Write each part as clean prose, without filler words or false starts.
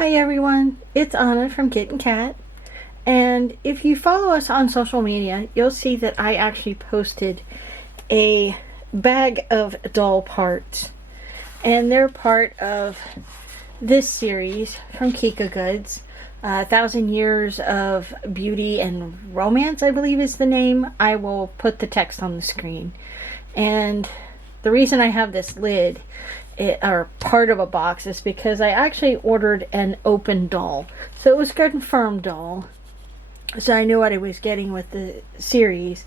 Hi everyone, it's Anna from Kit and Kat, and if you follow us on social media, you'll see that I actually posted a bag of doll parts, and they're part of this series from Kikagoods, 1,000 Years of Beauty and Romance, I believe is the name. I will put the text on the screen. And the reason I have this lid or part of a box is because I actually ordered an open doll. So it was a confirmed doll. So I knew what I was getting with the series.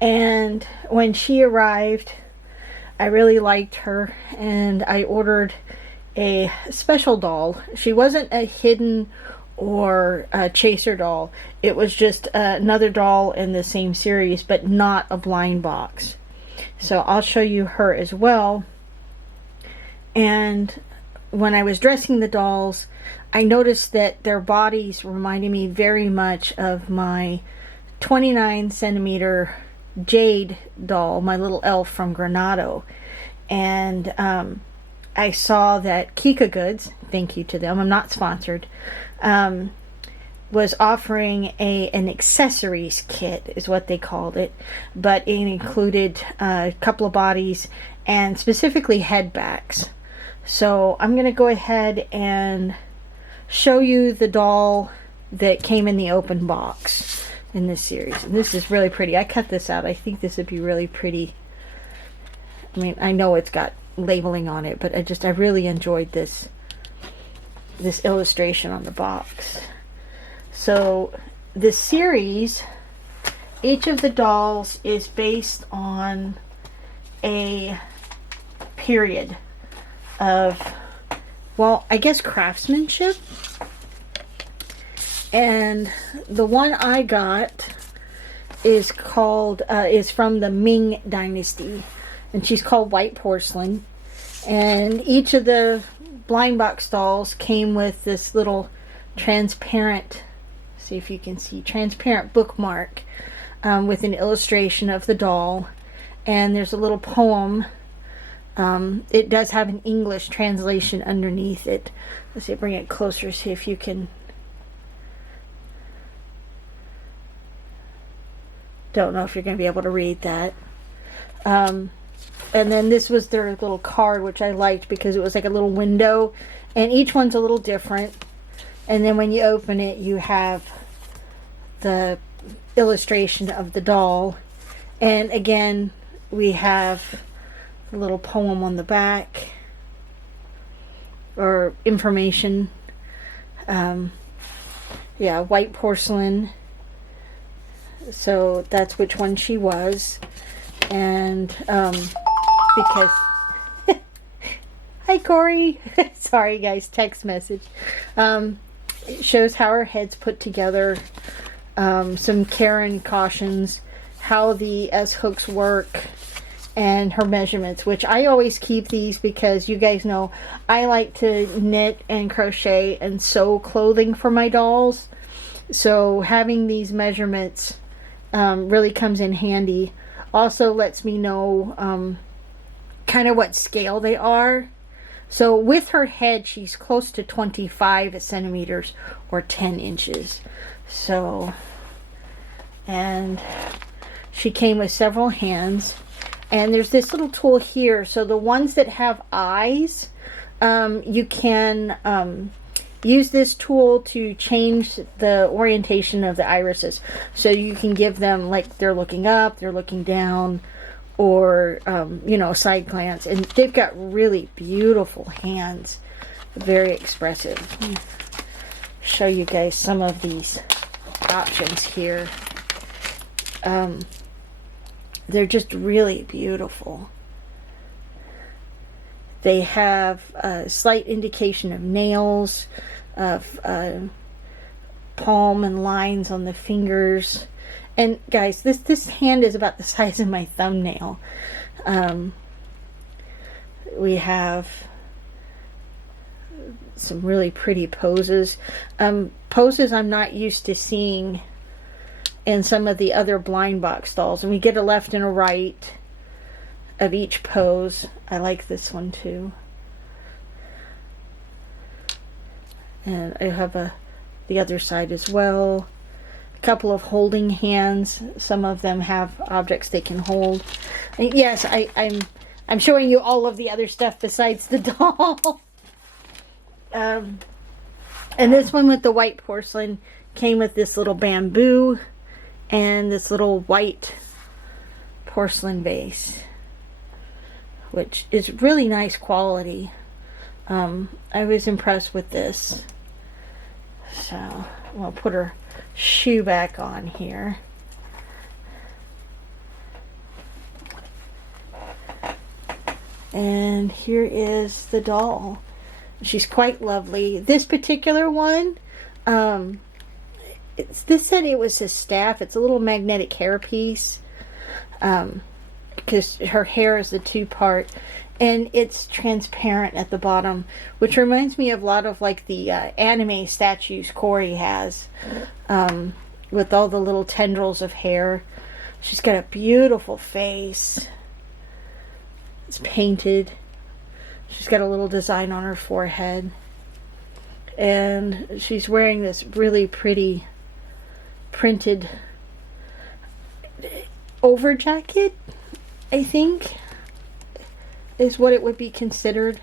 And when she arrived, I really liked her and I ordered a special doll. She wasn't a hidden or a chaser doll. It was just another doll in the same series, but not a blind box. So I'll show you her as well. And when I was dressing the dolls, I noticed that their bodies reminded me very much of my 29 centimeter Jade doll, my little elf from Granado. And I saw that Kikagoods, thank you to them, I'm not sponsored, was offering an accessories kit, is what they called it, but it included a couple of bodies and specifically head backs. So I'm going to go ahead and show you the doll that came in the open box in this series. And this is really pretty. I cut this out. I think this would be really pretty. I mean, I know it's got labeling on it, but I really enjoyed this illustration on the box. So this series, each of the dolls is based on a period of, well, I guess craftsmanship. And the one I got is called is from the Ming Dynasty, and she's called White Porcelain. And each of the blind box dolls came with this little transparent, see if you can see, transparent bookmark with an illustration of the doll, and there's a little poem. It does have an English translation underneath it. Let's see, bring it closer, see if you can. Don't know if you're going to be able to read that. And then this was their little card, which I liked because it was like a little window, and each one's a little different. And then when you open it, you have the illustration of the doll. And again, we have a little poem on the back, or information. Yeah, White Porcelain. So that's which one she was. And because hi Corey. Sorry guys, text message. It shows how her head's put together, some care and cautions, how the S-hooks work, and her measurements, which I always keep these because you guys know I like to knit and crochet and sew clothing for my dolls. So having these measurements really comes in handy. Also lets me know kind of what scale they are. So with her head, she's close to 25 centimeters or 10 inches. So, and she came with several hands. And there's this little tool here. So the ones that have eyes, you can use this tool to change the orientation of the irises. So you can give them, like, they're looking up, they're looking down, or, you know, side glance. And they've got really beautiful hands. Very expressive. Show you guys some of these options here. They're just really beautiful. They have a slight indication of nails, of palm and lines on the fingers. And guys, this hand is about the size of my thumbnail. We have some really pretty poses. Poses I'm not used to seeing in some of the other blind box dolls. And we get a left and a right of each pose. I like this one too. And I have the other side as well. A couple of holding hands. Some of them have objects they can hold. And yes, I'm showing you all of the other stuff besides the doll. And this one with the white porcelain came with this little bamboo and this little white porcelain vase, which is really nice quality. I was impressed with this. So we'll put her shoe back on here. And here is the doll. She's quite lovely. This particular one, this said it was a staff. It's a little magnetic hairpiece, because her hair is the two-part, and it's transparent at the bottom, which reminds me of a lot of like the anime statues Corey has, with all the little tendrils of hair. She's got a beautiful face. It's painted. She's got a little design on her forehead. And she's wearing this really pretty printed over jacket, I think, is what it would be considered.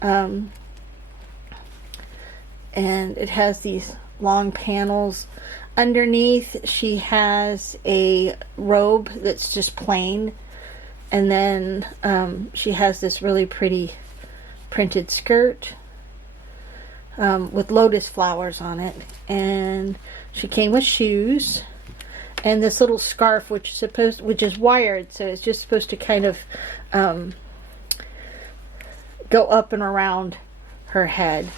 And it has these long panels. Underneath, she has a robe that's just plain. And then she has this really pretty printed skirt with lotus flowers on it. And she came with shoes and this little scarf, which is wired, so it's just supposed to kind of go up and around her head.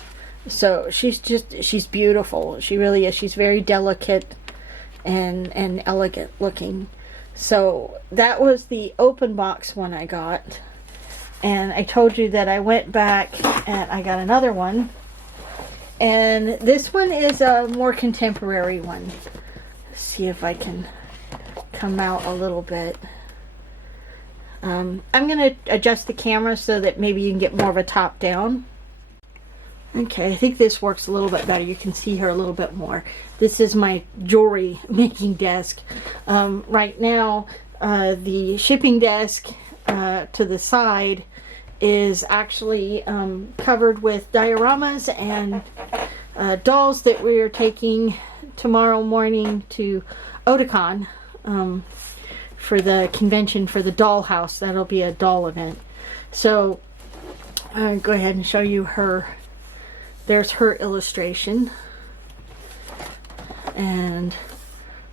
So she's beautiful. She really is. She's very delicate and elegant looking. So that was the open box one I got. And I told you that I went back and I got another one. And this one is a more contemporary one. Let's see if I can come out a little bit. I'm going to adjust the camera so that maybe you can get more of a top down. Okay, I think this works a little bit better. You can see her a little bit more. This is my jewelry making desk. Right now, the shipping desk to the side is actually covered with dioramas and dolls that we are taking tomorrow morning to Otakon for the convention for the doll house. That'll be a doll event. So I'll go ahead and show you her. There's her illustration and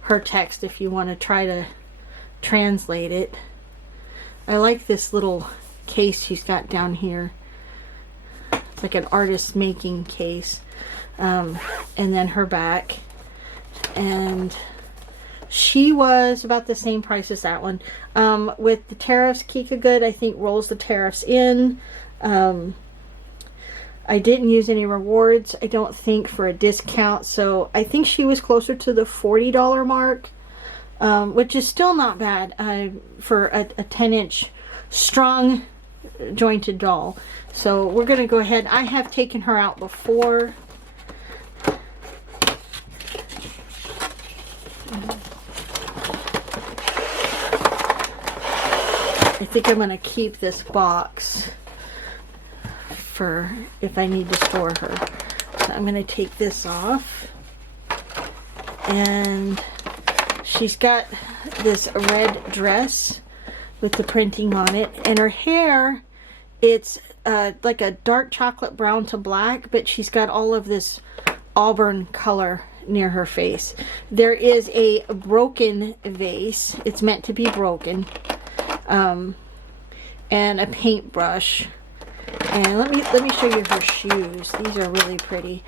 her text if you want to try to translate it. I like this little case she's got down here. It's like an artist making case. And then her back. And she was about the same price as that one. With the tariffs, Kikagoods I think rolls the tariffs in. I didn't use any rewards, I don't think, for a discount, so I think she was closer to the $40 mark, which is still not bad for a 10-inch strong jointed doll. So we're going to go ahead. I have taken her out before. I think I'm going to keep this box for if I need to store her. So I'm going to take this off. And she's got this red dress with the printing on it. And her hair, it's like a dark chocolate brown to black, but she's got all of this auburn color near her face. There is a broken vase. It's meant to be broken. And a paintbrush. And let me show you her shoes. These are really pretty.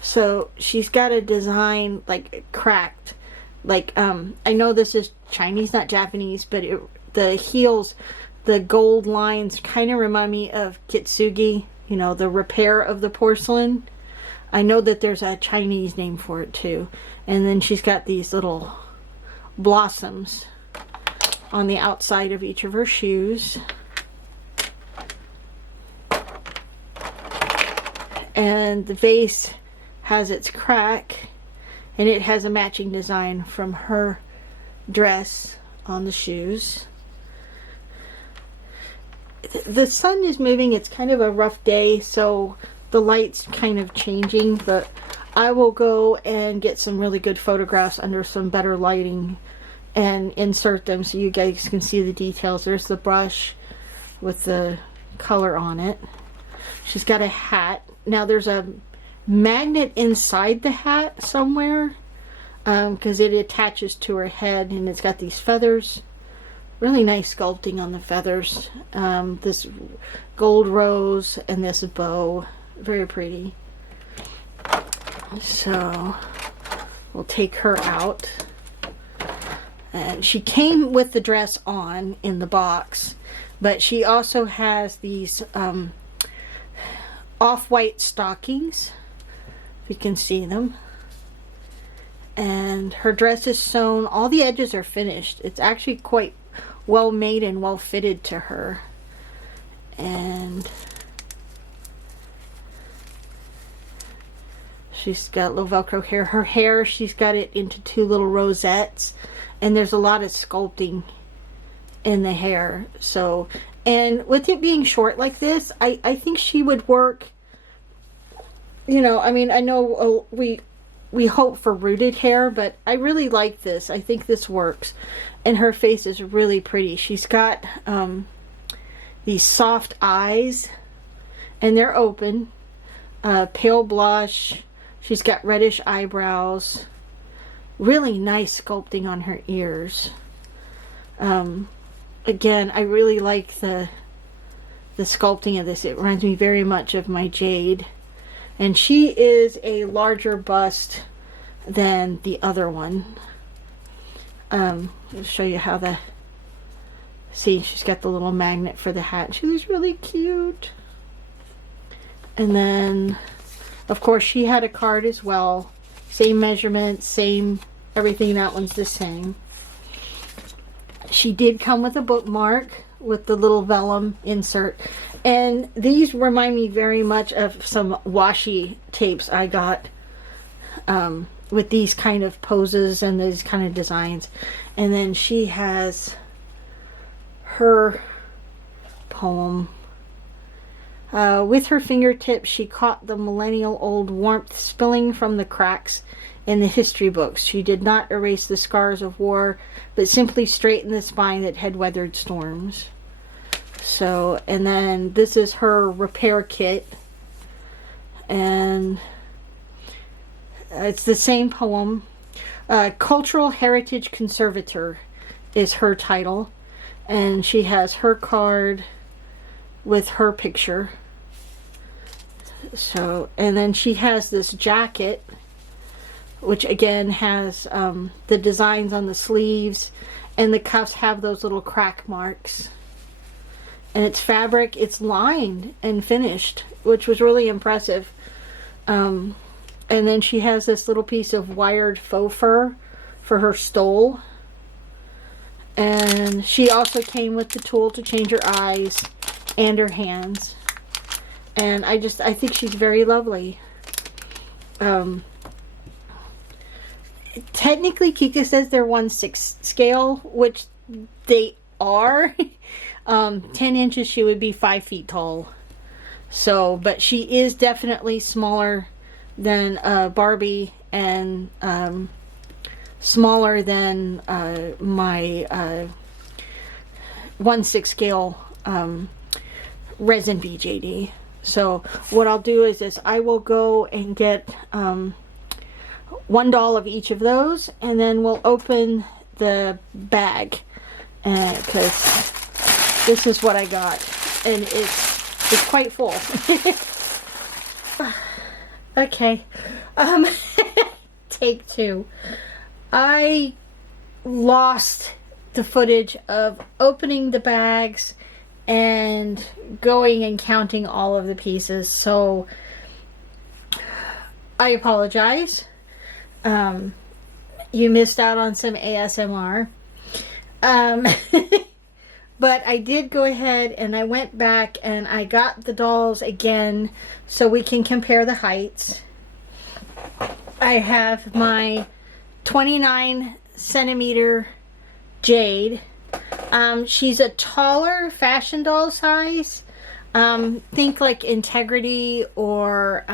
So she's got a design like cracked. Like I know this is Chinese, not Japanese, but the heels, the gold lines kind of remind me of kintsugi. You know, the repair of the porcelain. I know that there's a Chinese name for it too. And then she's got these little blossoms on the outside of each of her shoes. And the vase has its crack, and it has a matching design from her dress on the shoes. The sun is moving. It's kind of a rough day, so the light's kind of changing, but I will go and get some really good photographs under some better lighting and insert them so you guys can see the details. There's the brush with the color on it. She's got a hat. Now there's a magnet inside the hat somewhere because it attaches to her head, and it's got these feathers. Really nice sculpting on the feathers. This gold rose and this bow. Very pretty. So we'll take her out. And she came with the dress on in the box, but she also has these off-white stockings, if you can see them. And her dress is sewn. All the edges are finished. It's actually quite well made and well fitted to her. And she's got little Velcro hair. Her hair, she's got it into 2 little rosettes, and there's a lot of sculpting in the hair. So, and with it being short like this, I think she would work, you know, I mean, I know we hope for rooted hair, but I really like this. I think this works. And her face is really pretty. She's got these soft eyes, and they're open. Pale blush. She's got reddish eyebrows. Really nice sculpting on her ears. Again, I really like the sculpting of this. It reminds me very much of my Jade. And she is a larger bust than the other one. I'll show you how the... See, she's got the little magnet for the hat. She's really cute. And then, of course, she had a card as well. Same measurements, same everything. That one's the same. She did come with a bookmark with the little vellum insert. And these remind me very much of some washi tapes I got with these kind of poses and these kind of designs. And then she has her poem. With her fingertips, she caught the millennial-old warmth spilling from the cracks in the history books. She did not erase the scars of war, but simply straightened the spine that had weathered storms. So, and then this is her repair kit. And it's the same poem. Cultural Heritage Conservator is her title. And she has her card with her picture. So, and then she has this jacket, which again has the designs on the sleeves, and the cuffs have those little crack marks. And it's fabric, it's lined and finished, which was really impressive. And then she has this little piece of wired faux fur for her stole. And she also came with the tool to change her eyes and her hands. And I think she's very lovely. Technically, Kika says they're 1/6 scale, which they are. 10 inches, she would be 5 feet tall. So, but she is definitely smaller than Barbie, and smaller than my 1/6 scale resin BJD. So what I'll do is I will go and get one doll of each of those, and then we'll open the bag, because this is what I got, and it's quite full. Okay, take 2. I lost the footage of opening the bags and going and counting all of the pieces, so I apologize. You missed out on some ASMR. Um, but I did go ahead and I went back and I got the dolls again so we can compare the heights. I have my 29 centimeter Jade. She's a taller fashion doll size. Think like Integrity or,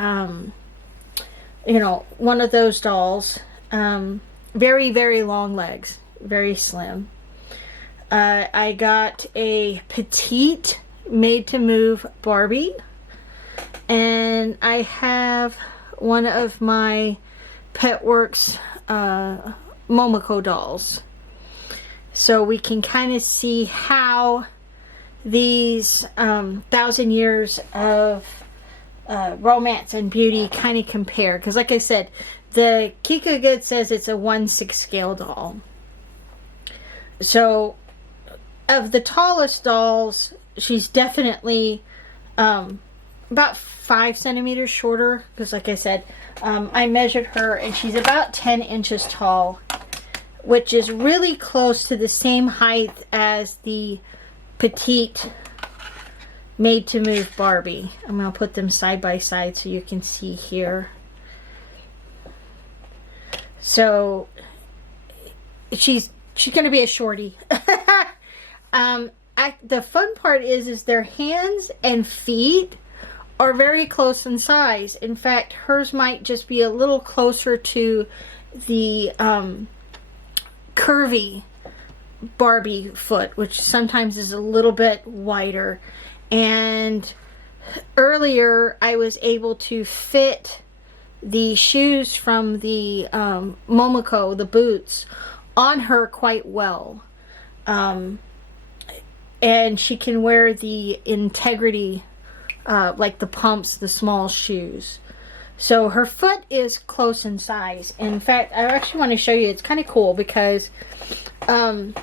you know, one of those dolls. Very, very long legs. Very slim. I got a petite made to move Barbie. And I have one of my Petworks Momoko dolls. So we can kind of see how these 1,000 years of romance and beauty kind of compare. Because like I said, the Kikagoods says it's a 1/6 scale doll. So of the tallest dolls, she's definitely about 5 centimeters shorter. Because like I said, I measured her and she's about 10 inches tall, which is really close to the same height as the petite made to move Barbie. I'm going to put them side by side so you can see here. So she's going to be a shorty. The fun part is their hands and feet are very close in size. In fact, hers might just be a little closer to the curvy Barbie foot, which sometimes is a little bit wider. And earlier I was able to fit the shoes from the Momoko, the boots, on her quite well. And she can wear the Integrity, like the pumps, the small shoes. So her foot is close in size. In fact, I actually want to show you. It's kind of cool because, let's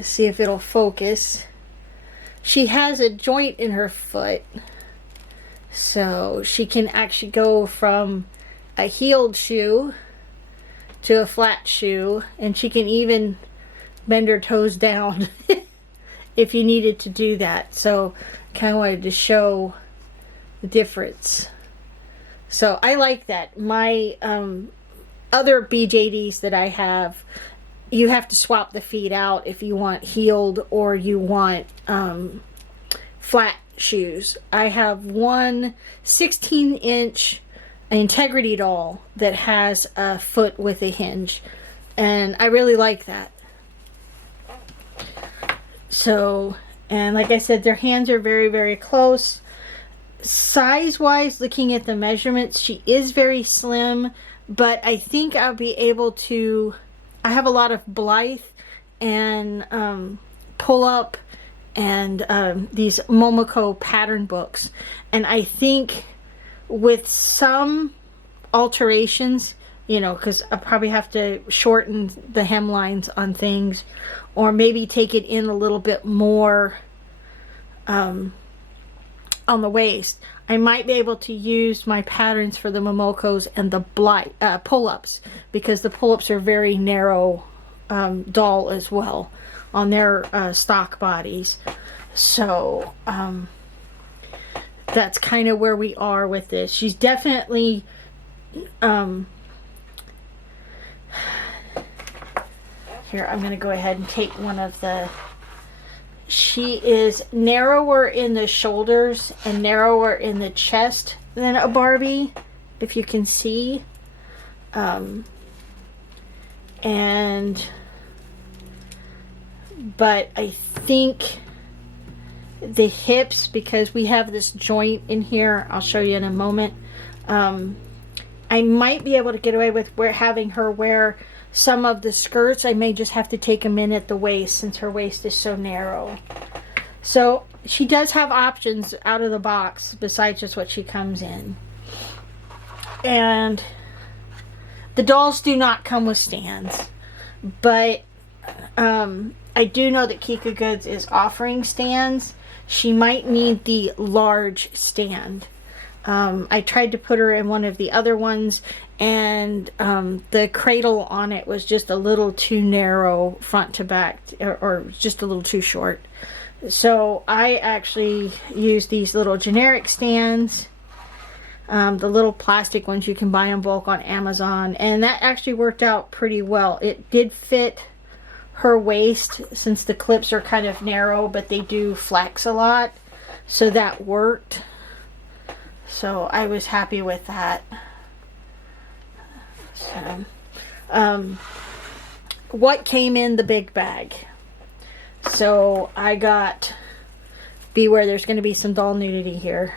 see if it'll focus. She has a joint in her foot. So she can actually go from a heeled shoe to a flat shoe. And she can even bend her toes down if you needed to do that. So kind of wanted to show the difference. So I like that. My other BJDs that I have, you have to swap the feet out if you want heeled or you want flat shoes. I have one 16-inch Integrity doll that has a foot with a hinge, and I really like that. So, and like I said, their hands are very, very close. Size-wise, looking at the measurements, she is very slim, but I think I'll be able to... I have a lot of Blythe and pull-up and these Momoko pattern books. And I think with some alterations, you know, because I probably have to shorten the hemlines on things, or maybe take it in a little bit more on the waist, I might be able to use my patterns for the Momokos and the pull-ups, because the pull-ups are very narrow doll as well on their stock bodies. So that's kind of where we are with this. She's definitely here, I'm going to go ahead and take one of the... She is narrower in the shoulders and narrower in the chest than a Barbie, if you can see. But I think the hips, because we have this joint in here, I'll show you in a moment. I might be able to get away with having her wear some of the skirts. I may just have to take them in at the waist since her waist is so narrow. So she does have options out of the box besides just what she comes in. And the dolls do not come with stands, but I do know that Kikagoods is offering stands. She might need the large stand. I tried to put her in one of the other ones and the cradle on it was just a little too narrow front to back, or just a little too short. So I actually used these little generic stands, the little plastic ones you can buy in bulk on Amazon, and that actually worked out pretty well. It did fit her waist, since the clips are kind of narrow, but they do flex a lot, so that worked. So I was happy with that. So, what came in the big bag? So I got, beware, there's going to be some doll nudity here.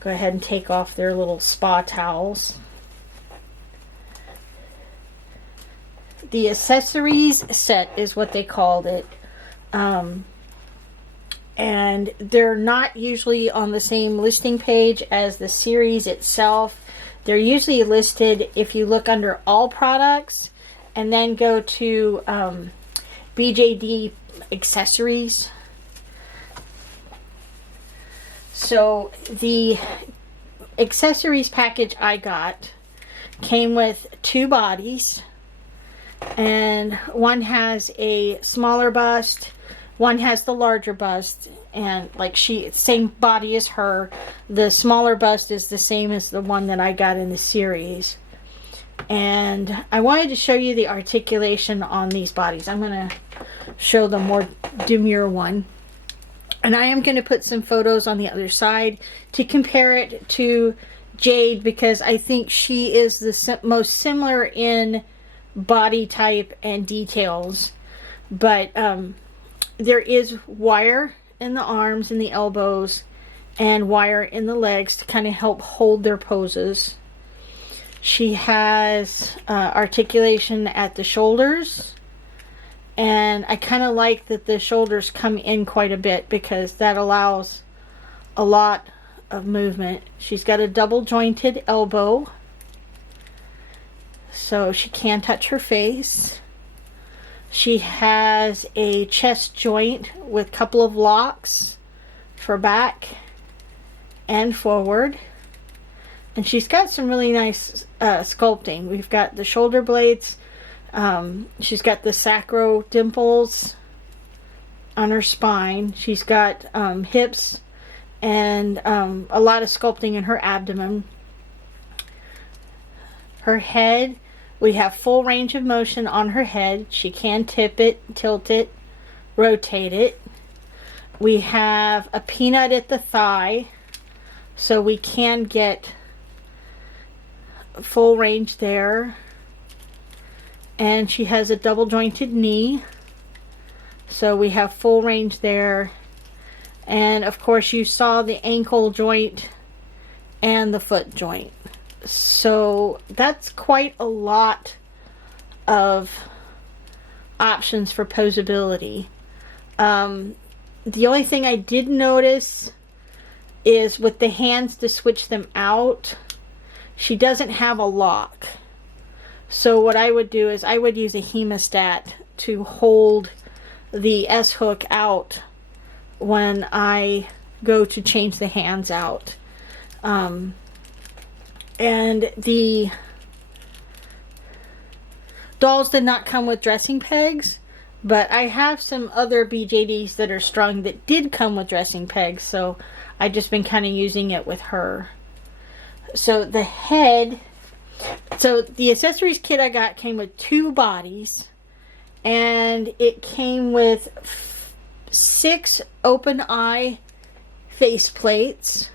Go ahead and take off their little spa towels. The accessories set is what they called it. And they're not usually on the same listing page as the series itself. They're usually listed if you look under all products and then go to BJD accessories. So the accessories package I got came with 2 bodies, and one has a smaller bust, one has the larger bust, and like same body as her. The smaller bust is the same as the one that I got in the series. And I wanted to show you the articulation on these bodies. I'm going to show the more demure one. And I am going to put some photos on the other side to compare it to Jade, because I think she is the most similar in body type and details. But there is wire in the arms and the elbows, and wire in the legs to kind of help hold their poses. She has articulation at the shoulders, and I kind of like that the shoulders come in quite a bit, because that allows a lot of movement. She's got a double jointed elbow, so she can touch her face. She has a chest joint with a couple of locks for back and forward. And she's got some really nice sculpting. We've got the shoulder blades. She's got the sacro dimples on her spine. She's got hips and a lot of sculpting in her abdomen. Her head, we have full range of motion on her head. She can tip it, tilt it, rotate it. We have a peanut at the thigh, so we can get full range there. And she has a double jointed knee, so we have full range there. And of course you saw the ankle joint and the foot joint. So that's quite a lot of options for posability. The only thing I did notice is with the hands to switch them out, she doesn't have a lock. So what I would do is I would use a hemostat to hold the S-hook out when I go to change the hands out. And the dolls did not come with dressing pegs, but I have some other BJDs that are strung that did come with dressing pegs, so I've just been kind of using it with her. So the head, so the accessories kit I got came with 2 bodies, and it came with 6 open eye face plates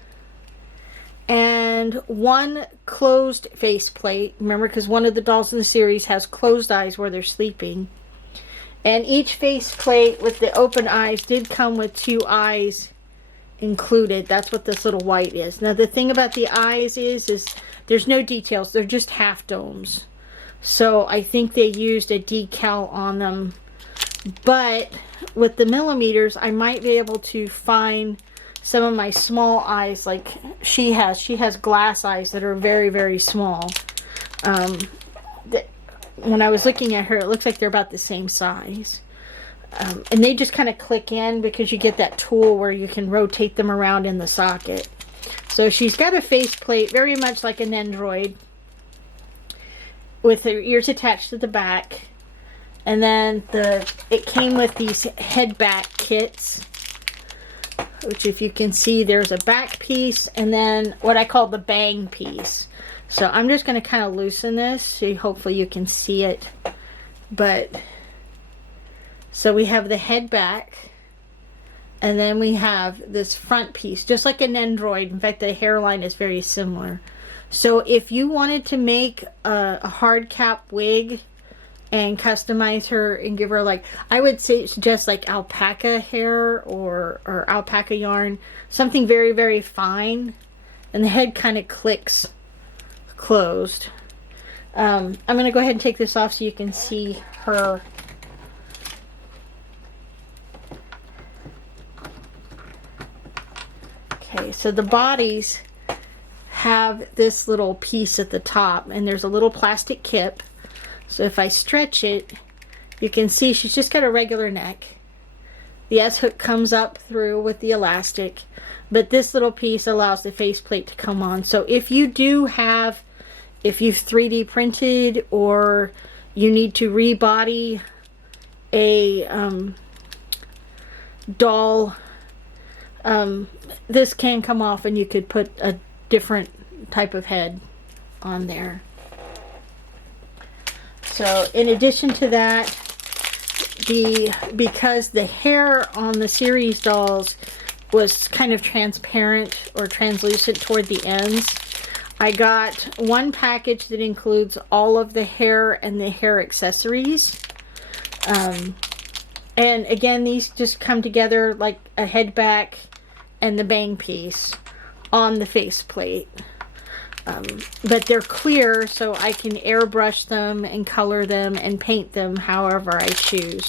and 1 closed face plate. Remember, because one of the dolls in the series has closed eyes where they're sleeping. And each face plate with the open eyes did come with 2 eyes included. That's what this little white is. Now the thing about the eyes is there's no details. They're just half domes. So I think they used a decal on them. But with the millimeters, I might be able to find some of my small eyes like she has. She has glass eyes that are very, very small. When I was looking at her, it looks like they're about the same size. And they just kind of click in because you get that tool where you can rotate them around in the socket. So So she's got a faceplate very much like an android, with her ears attached to the back. And then it came with these head back kits, which if you can see, there's a back piece and then what I call the bang piece. So I'm just going to kind of loosen this so hopefully you can see it. But so we have the head back, and then we have this front piece, just like an android. In fact, the hairline is very similar. So if you wanted to make a hard cap wig and customize her and give her, like, I would say suggest like alpaca hair or alpaca yarn, something very, very fine, and the head kind of clicks closed. I'm going to go ahead and take this off so you can see her. Okay, so the bodies have this little piece at the top, and there's a little plastic kip. So if I stretch it, you can see she's just got a regular neck. The S-hook comes up through with the elastic, but this little piece allows the faceplate to come on. So if you do have, if you've 3D printed or you need to rebody a doll, this can come off and you could put a different type of head on there. So in addition to that, because the hair on the series dolls was kind of transparent or translucent toward the ends, I got one package that includes all of the hair and the hair accessories. And again, these just come together like a head back and the bang piece on the faceplate. But they're clear, so I can airbrush them and color them and paint them however I choose,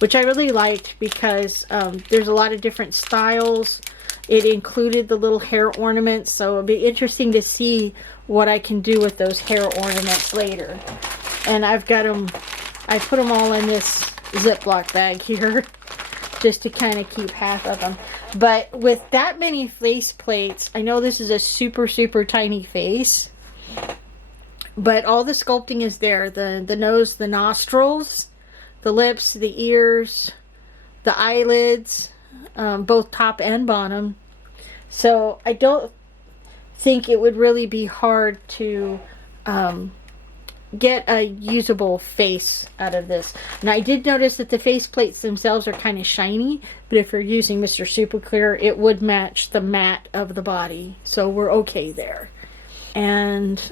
which I really liked because there's a lot of different styles. It included the little hair ornaments, so it'll be interesting to see what I can do with those hair ornaments later. And I've got them, I put them all in this Ziploc bag here just to kind of keep half of them. But with that many face plates, I know this is a super, super tiny face, but all the sculpting is there. The nose, the nostrils, the lips, the ears, the eyelids, both top and bottom. So I don't think it would really be hard to get a usable face out of this. Now I did notice that the face plates themselves are kind of shiny, but if you're using Mr. Super Clear, it would match the matte of the body, so we're okay there. And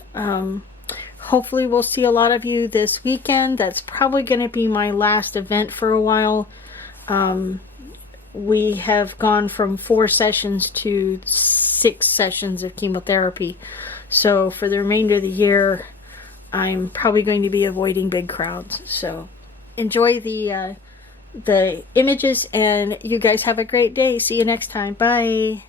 hopefully we'll see a lot of you this weekend. That's probably going to be my last event for a while. We have gone from 4 sessions to 6 sessions of chemotherapy, so for the remainder of the year I'm probably going to be avoiding big crowds. So enjoy the images, and you guys have a great day. See you next time. Bye.